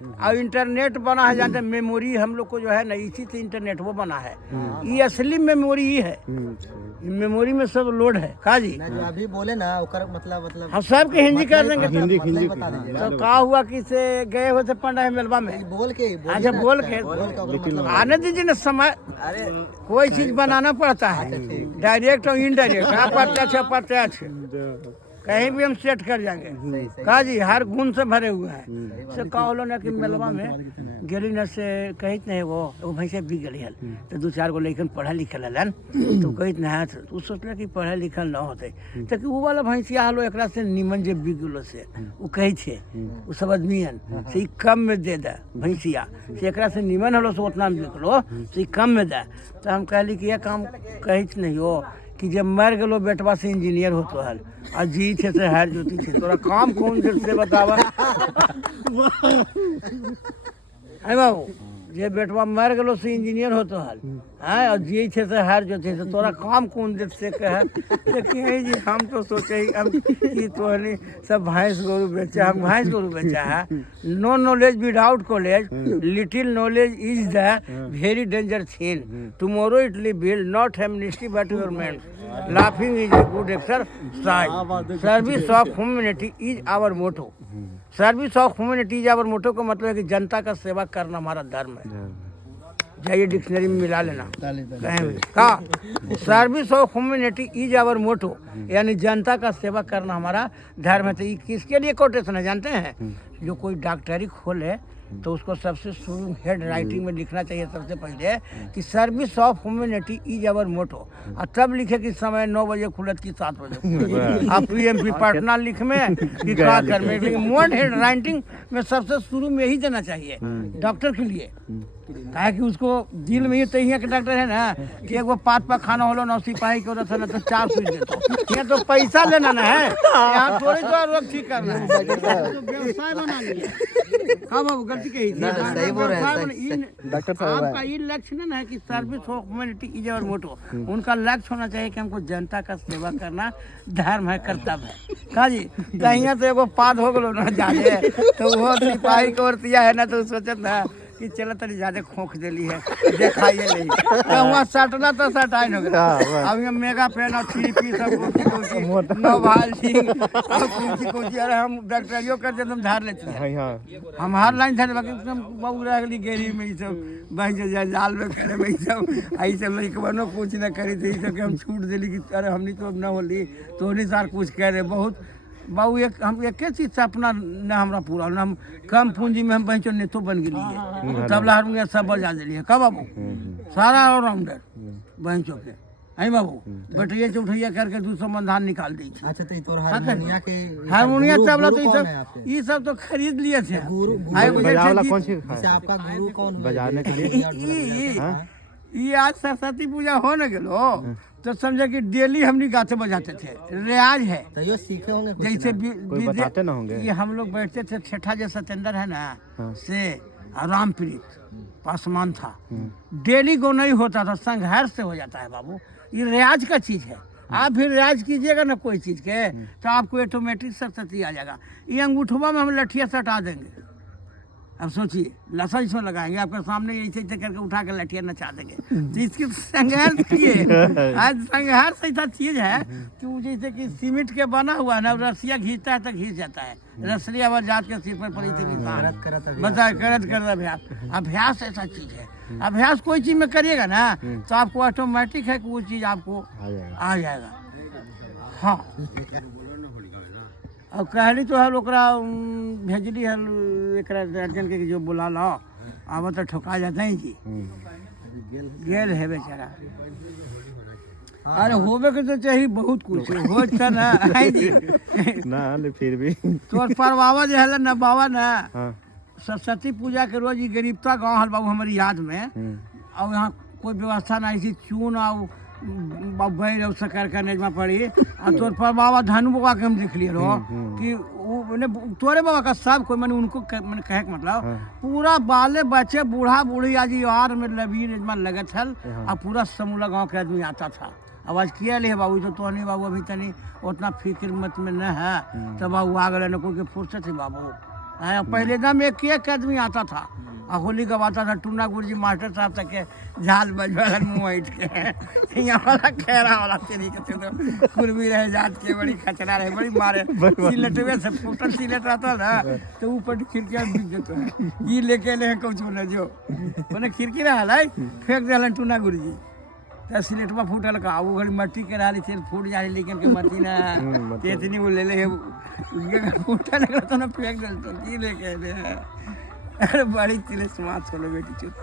और इंटरनेट बना है, जानते मेमोरी हम लोग को जो है ना, इसी से इंटरनेट वो बना है। ये असली मेमोरी ही है, मेमोरी में सब लोड है। का जी जो अभी बोले ना ओकर मतलब हम सब के हिंदी कर देंगे। हिंदी बता दीजिए। तो का हुआ कि से गए होते पंडा मेलवा में, बोल के अच्छा बोल के आने दीजिए ना समय। कोई चीज बनाना पड़ता है, डायरेक्ट और इनडायरेक्ट, अप्रत्यक्ष कहीं भी हम सेट कर जाएंगे। का जी हर गुण से भरे हुए हैं। से का होलो ना कि मेलवा में गेली न से कहित नहीं वो भैंसे बिक गली हल, तो 2-4 गो लड़कन पढ़ा लिखल हलन, तो कहित नहीं तो सोचल कि पढ़ा लिखल न होते, तो वो वाला भैंसिया हलो एक से निमन जे बिक गलो से वो कही थे वो सब आदमियन से कम में दे दे भैंसिया से एक से निमन हलो से उतना में बिकलो से कम में दे। तो हम कहली कि यह काम कहित नहीं हो कि जब मर गलो बेटवा से इंजीनियर हो तो हल और जी थे से हार जोती थे, तोरा काम कौन देर से बतावा। है बाबू जे बेटवा मर गलो से इंजीनियर हो तो हल है और जी थे से हार जोती थे, तोरा काम कौन देर से कह जी हम तो सोचे कि तो सब भैंस गोरू बेचा, हम भैंस गोरू बेचा है। No knowledge without college, little knowledge is the very danger thing, tomorrow it will build not amnesty but your men's, laughing is a good exercise, service of humanity is our motto, service of humanity is our motto का मतलब है कि जनता का सेवा करना हमारा धर्म है। जाइए डिक्शनरी में मिला लेना कहीं भी का service of humanity is our motto, यानी जनता का सेवा करना हमारा धर्म है। तो ये किसके लिए कोटेशन है जानते हैं? जो कोई डॉक्टरी खोले तो उसको सबसे शुरू हेड राइटिंग में लिखना चाहिए सबसे पहले कि service of humanity is our motto, और तब लिखे कि समय 9 बजे खुलत कि 7 बजे आप पीएमपी पटना लिख में कि क्या कर में, लेकिन मोड हेड राइटिंग में सबसे शुरू में ही देना चाहिए डॉक्टर के लिए। काहे कि उसको दिल में ये तहिया के डॉक्टर है ना कि एगो पात पर खाना होलो ना सिपाही के औरत है ना तो 4 सुई देतो, ये तो पैसा लेना ना है, यहाँ थोड़ी तो रोग ठीक करना है, तो व्यवसाय बना लिया। हाँ बाबू गलती कही थी, सही बोल रहे हैं डॉक्टर साहब। आपका ये लक्ष्य ना है कि service of humanity is our motto, उनका लक्ष्य होना चाहिए कि हमको जनता का सेवा करना धर्म है, कर्तव्य है। का जी कहीं तो एगो पाद हो गलो ना जाने तो वो सिपाही के औरतिया है ना तो सोचत ना कि चलो तनी ज्यादा खोख देली है देखाइए नहीं, तो वहाँ सटला तो सटाइन हो गया। अब ये मेगा पेन और 3 सब कुछ नोवाल्टी और कुछ अरे हम डॉक्टरियो करते तुम धार लेते हैं, हम हर लाइन धार बाकी तुम बहु रह गई गेरी में सब भाई जाल में करे भाई सब आई सब लड़के बनो कुछ ना करी थी सब हम छूट दिली कि अरे हमने तो अब न होली तो नहीं सार कुछ कह रहे बहुत बाबू एक हम एक चीज से अपना न हमरा पूरा न हम कम पूंजी में हम पहचो नेतो बन गई है, तबला हारमोनिया सब बजा दिलिए का बाबू सारा ऑलराउंडर बहनचो के आई बाबू बैठिए उठैया करके 200 मन धान निकाल दी। अच्छा तो तोर हारमोनिया के हारमोनिया तबला तो ये सब तो खरीद लिए थे। आपका गुरु कौन बजाने के लिए? ये आज सरस्वती पूजा हो न गेलो तो समझे कि डेली हमनी गाते बजाते थे, रियाज है। तो ये सीखे होंगे जैसे कोई बताते ना होंगे। ये हम लोग बैठते थे छठा जो सत्येंद्र है ना से रामप्रीत पासवान था, डेली गो नहीं होता था, संघर्ष से हो जाता है बाबू। ये रियाज का चीज है, आप फिर रियाज कीजिएगा ना कोई चीज के तो आपको ऑटोमेटिक सरस्वती आ जाएगा। ये अंगूठवा में हम लठिया सटा देंगे, अब सोचिए लसा इसमें लगाएंगे आपके सामने ऐसे ऐसे करके उठा के लठिया नचा देंगे। तो इसकी संघर्ष किए आज संघर्ष ऐसा चीज है कि वो जैसे कि सीमेंट के बना हुआ है ना, रस्सिया खींचता है तो खींच जाता है, रस्सी आवाज जात के सिर पर पड़ी थी निशान बता करत अभ्यास। अभ्यास ऐसा चीज है, अभ्यास कोई चीज में करिएगा ना तो आपको ऑटोमेटिक है कि वो चीज आपको आ जाएगा। हाँ और कहली तो हल ओकरा भेजली हल एक अर्जन के जो बुला लो अब तो ठोका जाता ही जी गेल है बेचारा। अरे होबे के तो चाहिए बहुत कुछ हो ना है जी ना फिर भी तोर परवावा जो है ना बाबा ना सरस्वती पूजा के रोज ही गरीबता गाँव हल बाबू हमारी याद में, और यहाँ कोई व्यवस्था ना ऐसी चून और बैर और शकर का नेजमा पड़ी और तोर पर बाबा धनु बाबा के हम देख लिए रहो कि वो तोरे बाबा का सब कोई मैंने उनको मैंने कहे के मतलब पूरा बाले बच्चे बूढ़ा बूढ़ी आज यार में लबी नेजमा लगत हल और पूरा समूला गांव के आदमी आता था। आवाज किया ले बाबू तो नहीं बाबू अभी तनी उतना फिक्र मत में न है, तब बाबू आ गए न कोई के फुर्सत है बाबू हाँ, पहले एकदम एक आदमी आता था और होली गवाता था। टूना गुरुजी मास्टर साहब तक के झाल बजवाला मुँह ऐठ के यहाँ वाला खैरा वाला तेरी के तो कुर्मी रहे जात के बड़ी खचरा रहे बड़ी मारे सिलेट में से फूटल सिलेट रहता ना तो ऊपर खिड़कियाँ बिक देते हैं ये लेके ले कुछ बोले जो मैंने खिड़की रहा है फेंक दिया टूना गुरुजी तो सिलेटवा फूटल का वो घड़ी मट्टी के रहा फिर फूट जा रही लेकिन के मट्टी ना इतनी वो ले ले फूटल तो ना फेंक दिल तो की लेके ले अरे बड़ी तिले समाज छोड़ो बेटी चुप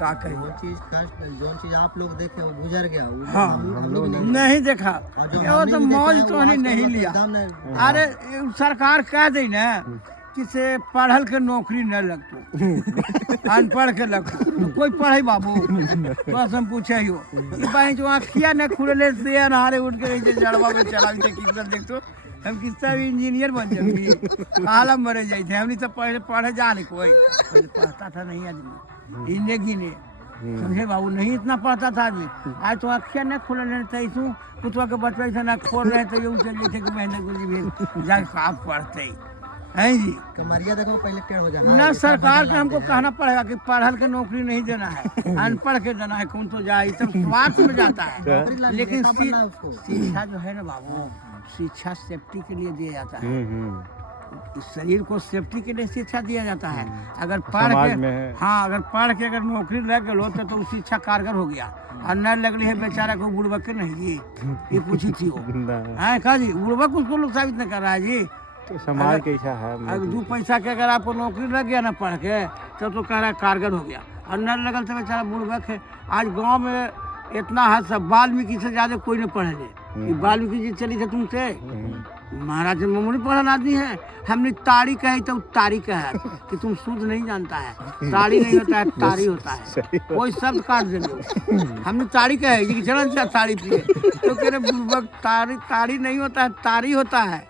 का कही जो चीज आप लोग देखे वो गुजर गया वो हाँ हम लोग नहीं देखा जो वो तो मौज तो नहीं लिया एकदम ने अरे सरकार कह दी ना कि से पढ़ल के नौकरी न लगतो अनपढ़ के लगतो तो कोई पढ़े बाबू बस हम पूछे ही हो कि भाई जो आँखिया न खुले से नहारे उठ के नीचे जड़वा में चला भी कितना देखतो हम किस्सा भी इंजीनियर बन जाएंगे आलम मरे जाए थे हमने तो पहले पढ़े जा नहीं कोई पहले पढ़ता था नहीं आदमी इन्हें गिने समझे बाबू नहीं इतना पढ़ता था आदमी आज तो आँखिया न खुले रहते इसू कुतवा के बचपन से न खोल रहे थे यूँ चल जाते कि मेहनत गुजी भी जाके आप पढ़ते है जी कमरिया देखो पहले टेढ़ हो जाना ना सरकार को हमको कहना पड़ेगा कि पढ़ल के नौकरी नहीं देना है अनपढ़ के देना है कौन तो जाए सब स्वार्थ में जाता है लेकिन शिक्षा जो है ना बाबू शिक्षा सेफ्टी के लिए दिया जाता है इस शरीर को सेफ्टी के लिए शिक्षा दिया जाता है अगर पढ़ के हाँ अगर पढ़ के अगर नौकरी लग गए तो शिक्षा कारगर हो गया और न लगली है बेचारा को बुढ़बक के नहीं ये पूछी थी वो है कहा जी बुढ़बक उसको लोग साबित नहीं कर रहा है जी तो समाज की इच्छा है अगर 2 पैसा के अगर आपको नौकरी लग गया ना पढ़ के तो कह रहा है कारगर हो गया और न लगल तो बेचारा बुढ़बक है आज गांव में इतना हद सब वाल्मीकि से ज्यादा कोई नहीं पढ़े ले वाल्मीकि जी चली थे तुमसे महाराज मामूली पढ़ल आदमी है हमने ताड़ी कही तो तारी कहा कि तुम शुद्ध नहीं जानता है ताड़ी नहीं होता है तारी होता है कोई शब्द काट देंगे हमने ताड़ी कहे कि चलो ताड़ी पिए तो कह रहे ताड़ी नहीं होता है तारी होता है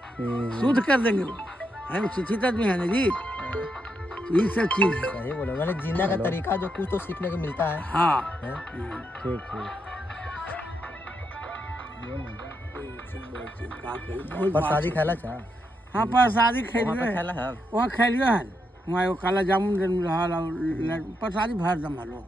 शुद्ध कर देंगे वो शिक्षित आदमी है ना जी ये सब चीज है सही बोला मैंने जीने का तरीका जो कुछ तो सीखने को मिलता है हाँ ठीक प्रसादी खाला चाह हाँ प्रसादी खेलिए वहाँ खेलिए है वहाँ एगो काला जामुन रहल प्रसादी भर दम हलो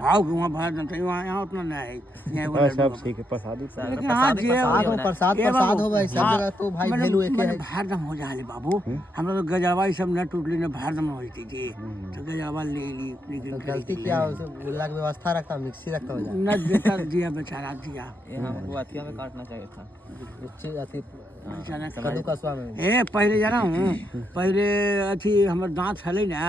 भाव के वहाँ भर दम तो यहाँ उतना नहीं है यहाँ सब ठीक है प्रसादी लेकिन हाँ जी प्रसाद हो भाई सब जगह तो भाई वैल्यू एक है भार दम हो जा बाबू हमरा तो गजरवा ये सब न टूटली न भार दम हो जाती थी तो गजरवा ले ली लेकिन गलती क्या गुल्ला की व्यवस्था रखता मिक्सी रखता हो न देता दिया बेचारा दिया हमको अथिया में काटना चाहिए था कद्दू कसवा में ए पहले जाना हूँ पहले अथी हमर दांत हले ना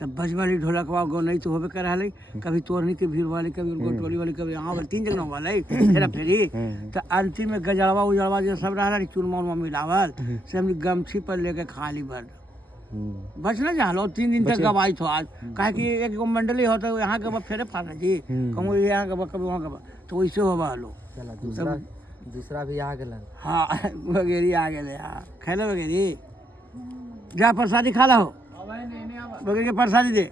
तब बजवाली ढोलकवा गो नहीं तो होबे कर हले कभी तोरनी के भीड़ वाले कभी गोटोली वाले कभी यहाँ वाले 3 जगह वाले फेरा फेरी तो अंतिम में गजड़वा उजड़वा जो सब रहा चूरमा उरमा मिलावल से हम गमछी पर लेके खाली भर बच ना जालो 3 दिन तक गवाई थो आज काहे कि एक गो मंडली होता है यहाँ गवा फेरे फाड़ा जी कहूँ यहाँ गवा कभी वहाँ गवा तो वैसे होगा हलो चला दूसरा भी आ गया हाँ वगैरह आ गए हाँ खेलो वगैरह जा प्रसादी खा ला हो वगैरह के प्रसादी दे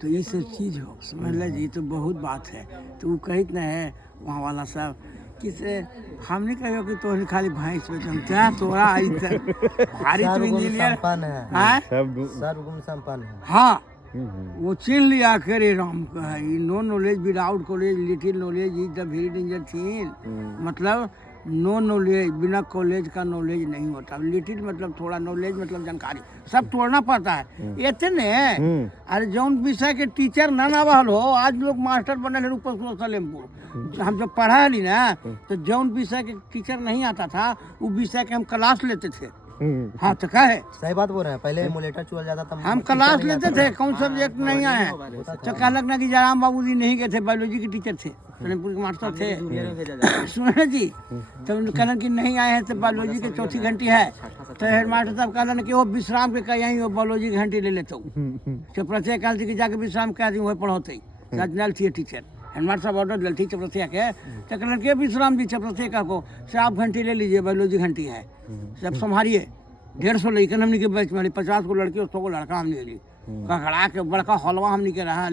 तो ये सब चीज़ हो समझ ले जी तो बहुत बात है तो वो कहित न है वहाँ वाला सब किसे हम नहीं कहो कि तो खाली भैंस पे तुम क्या तोरा आई भारी तो इंजीनियर सर्वगुण संपन्न है हाँ वो चिन्ह लिया करे राम का है no knowledge without college little knowledge is the very danger thing मतलब नो नॉलेज बिना कॉलेज का नॉलेज नहीं होता लिटिल मतलब थोड़ा नॉलेज मतलब जानकारी सब तोड़ना पड़ता है इतने अरे जौन विषय के टीचर ना नावल हो आज लोग मास्टर बनल ऊपर सलेमपुर हम जब पढ़ा ली ना तो जौन विषय के टीचर नहीं आता था वो विषय के हम क्लास लेते थे हाँ तो क्या है सही बात बोल रहे हैं पहले एमुलेटर चुल जाता था हम क्लास लेते थे कौन सब्जेक्ट नहीं आए तो कहलक ना कि जयराम बाबूजी नहीं गए थे बायोलॉजी के टीचर थे सलेमपुर के मास्टर थे सुने जी तो कहलन कि नहीं आए हैं तो बायोलॉजी के चौथी घंटी है तो हेड मास्टर साहब कहलन कि वो विश्राम के कह यहीं वो बायोलॉजी की घंटी ले लेते तो प्रत्येक कहल थी कि जाके विश्राम कह दी वही पढ़ोते नल थी टीचर हेडमास्टर साहब ऑर्डर दिल थी चपरथिया के तो कहलन के विश्राम दी चपरथिया को से आप घंटी ले लीजिए बायोलॉजी घंटी है सब संभालिए 150 लड़कन हमने के बैच में 50 को लड़की और 100 को लड़का हमने ली कखड़ा के बड़का हलवा हमने के रहा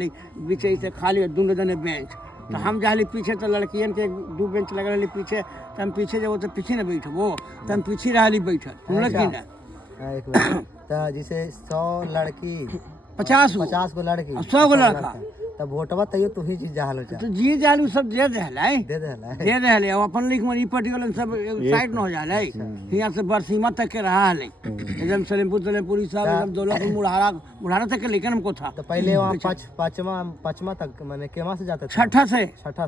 बीच से खाली दून दने बेंच तो हम जाली पीछे तो लड़कियन के 2 बेंच लगे रही पीछे तो हम पीछे जब तो पीछे न बैठबो तो हम पीछे रही बैठल सुनल कि ना हाँ, एक मिनट तो जैसे 100 लड़की 50 गो लड़की 100 गो लड़का तब वोटवा तैयो तू ही जीत जाहलो चा तो जी जालू सब दे देहलाई दे देला दे देहले अब अपन लिख में पर्टिकुलर सब साइड न हो जाले यहाँ से बरसीमा तक के रहा है एकदम सलेमपुर सब एकदम दौलतपुर मुढ़ारा तक के लेकिन हमको था तो पहले वहाँ पाँचवा तक मैंने केमा से जाते थे छठा से छठा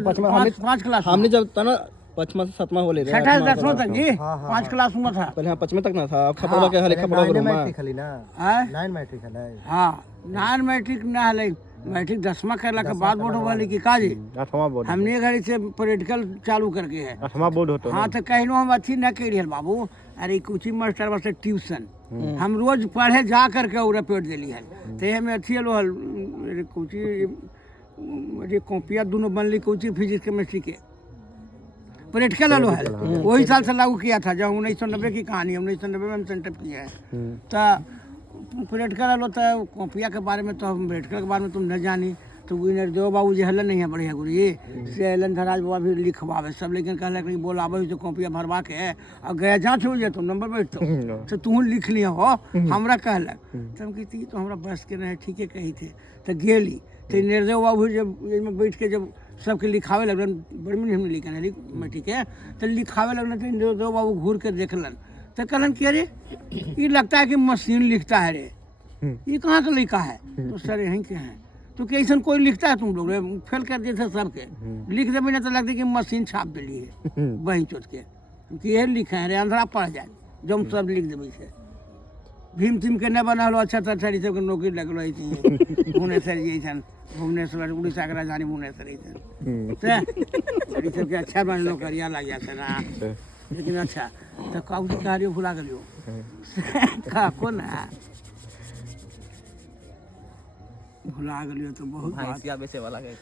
पाँच क्लास हमने जब था ना 5वां से 7वां बोले छठा से 10वां तक जी हाँ, हाँ, 5 क्लास में था पहले हाँ 5वें तक ना था अब खपड़ा के हाले खपड़ा नाइन करो मैट्रिक खाली ना हैं? 9 मैट्रिक है हाँ नॉन मैट्रिक ना हले मैट्रिक 10वां करला के बाद बोर्ड वाली की काजी 8वां बोर्ड हमने घड़ी से प्रैक्टिकल चालू करके है 8वां बोर्ड होता हाँ तो कहनो हम अच्छी न कह रही बाबू अरे कुछ मास्टर बस ट्यूशन हम रोज पढ़े जा करके और पेट दिली है तो हमें अच्छी लो कुछ ये कॉपियाँ दोनों बनली कुछ फिजिक्स केमिस्ट्री के प्रैक्टिकल लो है वही साल से लागू किया था जब 1990 की कहानी 1990 में हम सेंटअप किया है तो प्रैक्टिकल लो तो कॉपिया के बारे में तो हम प्रैक्टिकल के बारे में तुम न जानी तो विनर देव बाबू जी हलन नहीं है बढ़िया गुरु जी से हलन धराज बाबा भी लिखवावे सब लेकिन कहला कि बोलावे तो कॉपिया भरवा के और गया जांच हो जाए तो नंबर बैठ तो तू लिख लिया हो हमरा कहलक तो हम कहती तो हमरा बस के रहे ठीके कही थे तो गेली तो निर्देव बाबू जब में बैठ के जब सबके लिखावे लगलन बड़ी में हमने लिखा है मैं ठीक है तो लिखावे लगलन तो निर्देव बाबू घूर के देखलन तो कहलन कि अरे ये लगता है कि मशीन लिखता है रे ये कहाँ का लिखा है तो सर यहीं के हैं तो क्या ऐसा कोई लिखता है तुम लोग फेल कर दिए थे सबके लिख दे बिना तो लगता है कि मशीन छाप दिली है वहीं चोट के कि ये लिखे हैं रे अंधरा पड़ जाए जब सब लिख देवे से भीम तीम के न बना लो अच्छा अच्छा सब नौकरी लगलो भुवनेश्वर जी भुवनेश्वर उड़ीसा के राजधानी भुवनेश्वर सबके अच्छा बन लो करिया लग जाते ना लेकिन अच्छा तो काऊ तो कह भुला गलियो को ना भुला गलियो तो बहुत भैंसिया बेचे वाला के